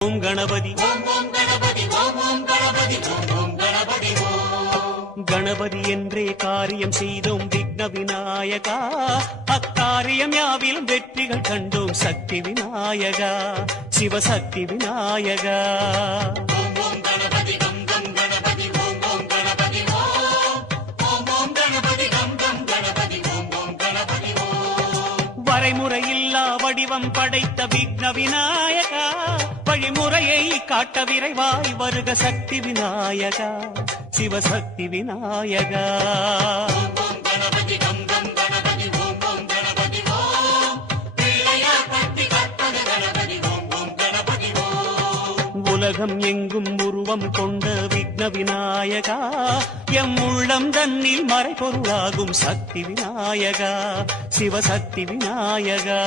ஓம் கணபதி கணபதி என்றே காரியம் செய்தோம் விக்ன விநாயகா. அக்காரியம் யாவிலும் வெற்றிகள் கண்டோம் சக்தி விநாயகா, சிவசக்தி விநாயகா. வரைமுறையில்லா வடிவம் படைத்த விக்ன விநாயகா, வழிமுறையை காட்ட விரைவாய் வருக சக்தி விநாயகா, சிவசக்தி விநாயகா. உலகம் எங்கும் உருவம் கொண்ட விக்ன விநாயகா, எம் உள்ளம் தன்னில் மறைபொருளாகும் சக்தி விநாயகா, சிவசக்தி விநாயகா.